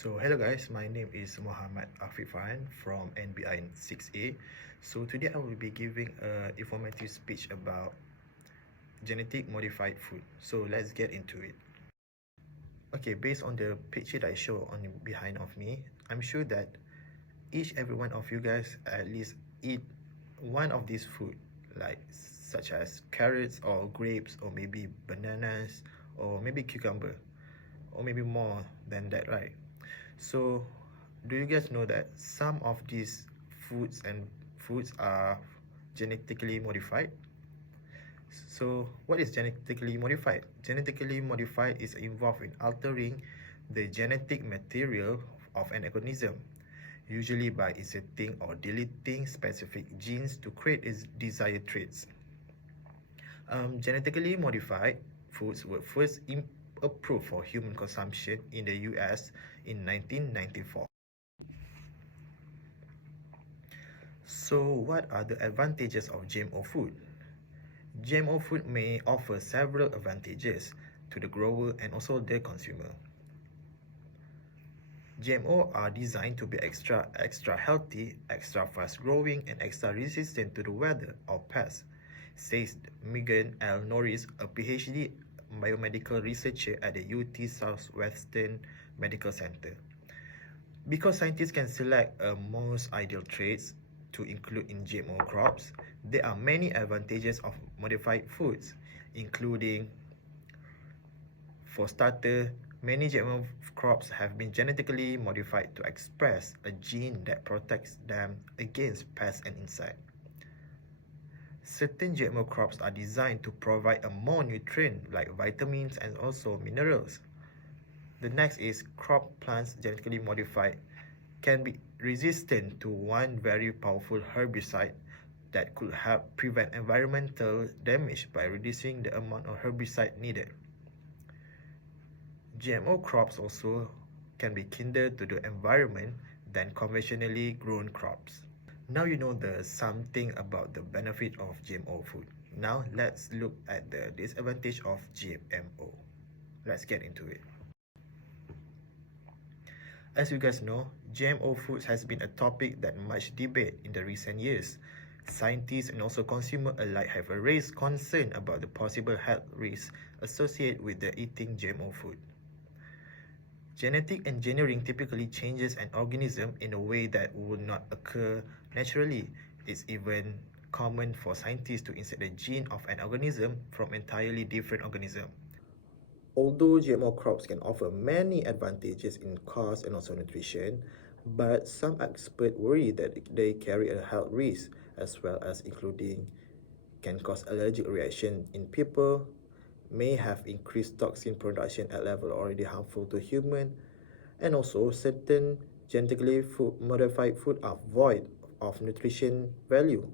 So hello guys, my name is Muhammad Afifan from NBI 6A. So today I will be giving a informative speech about genetic modified food. So let's get into it. Okay, based on the picture that I show on behind of me, I'm sure that every one of you guys at least eat one of these food, like such as carrots or grapes or maybe bananas or maybe cucumber or maybe more than that, right? So do you guys know that some of these foods are genetically modified? So what is genetically modified? Genetically modified is involved in altering the genetic material of an organism, usually by inserting or deleting specific genes to create its desired traits. Genetically modified foods were first approved for human consumption in the US in 1994. So what are the advantages of GMO food? GMO food may offer several advantages to the grower and also the consumer. GMO are designed to be extra healthy, extra fast growing, and extra resistant to the weather or pests, says Megan L. Norris, a PhD biomedical researcher at the UT Southwestern Medical Center. Because scientists can select most ideal traits to include in GMO crops, there are many advantages of modified foods, including, for starter, many GMO crops have been genetically modified to express a gene that protects them against pests and insects. Certain GMO crops are designed to provide a more nutrient like vitamins and also minerals. The next is crop plants genetically modified can be resistant to one very powerful herbicide that could help prevent environmental damage by reducing the amount of herbicide needed. GMO crops also can be kinder to the environment than conventionally grown crops. Now you know something about the benefit of GMO food. Now let's look at the disadvantage of GMO. Let's get into it. As you guys know, GMO foods has been a topic that much debate in the recent years. Scientists and also consumers alike have raised concern about the possible health risks associated with the eating GMO food. Genetic engineering typically changes an organism in a way that would not occur naturally. It's even common for scientists to insert the gene of an organism from entirely different organism. Although GMO crops can offer many advantages in cost and also nutrition, but some experts worry that they carry a health risk as well as including can cause allergic reaction in people, may have increased toxin production at level already harmful to human, and also certain genetically modified food are void of nutrition value.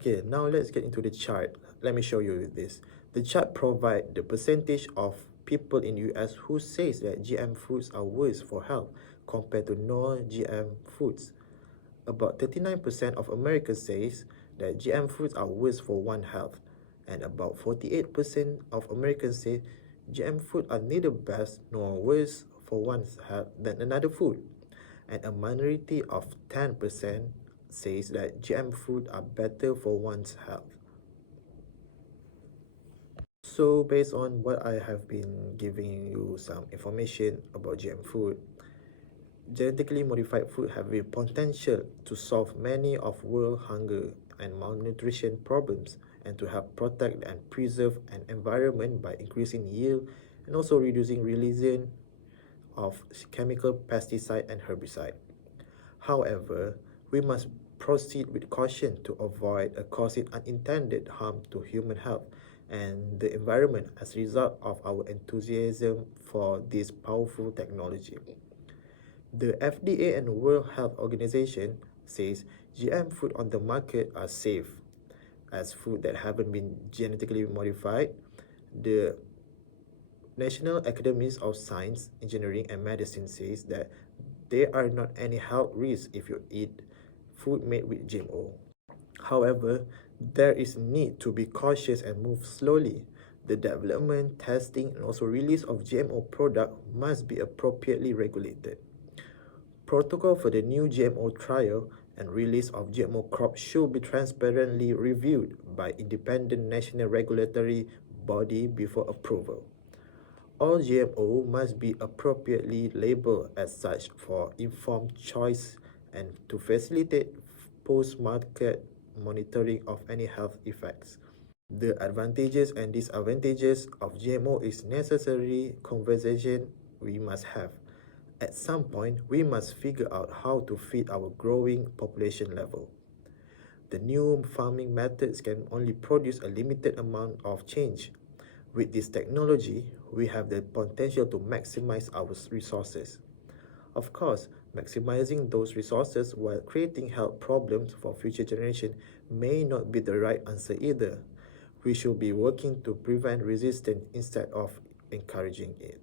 Okay, now let's get into the chart. Let me show you this. The chart provides the percentage of people in US who says that GM foods are worse for health compared to non-GM foods. About 39% of Americans says that GM foods are worse for one's health, and about 48% of Americans say GM food are neither best nor worse for one's health than another food, and a minority of 10% says that GM food are better for one's health. So based on what I have been giving you some information about GM food, genetically modified food have the potential to solve many of world hunger and malnutrition problems and to help protect and preserve an environment by increasing yield and also reducing release of chemical pesticide and herbicide. However, we must proceed with caution to avoid causing unintended harm to human health and the environment as a result of our enthusiasm for this powerful technology. The FDA and World Health Organization says GM food on the market are safe as food that haven't been genetically modified. The National Academies of Science, Engineering and Medicine says that there are not any health risks if you eat food made with GMO. However, there is need to be cautious and move slowly. The development, testing, and also release of GMO product must be appropriately regulated. Protocol for the new GMO trial and release of GMO crops should be transparently reviewed by independent national regulatory body before approval. All GMO must be appropriately labeled as such for informed choice and to facilitate post-market monitoring of any health effects. The advantages and disadvantages of GMO is necessary conversation we must have. At some point, we must figure out how to feed our growing population level. The new farming methods can only produce a limited amount of change. With this technology, we have the potential to maximize our resources. Of course, maximizing those resources while creating health problems for future generations may not be the right answer either. We should be working to prevent resistance instead of encouraging it.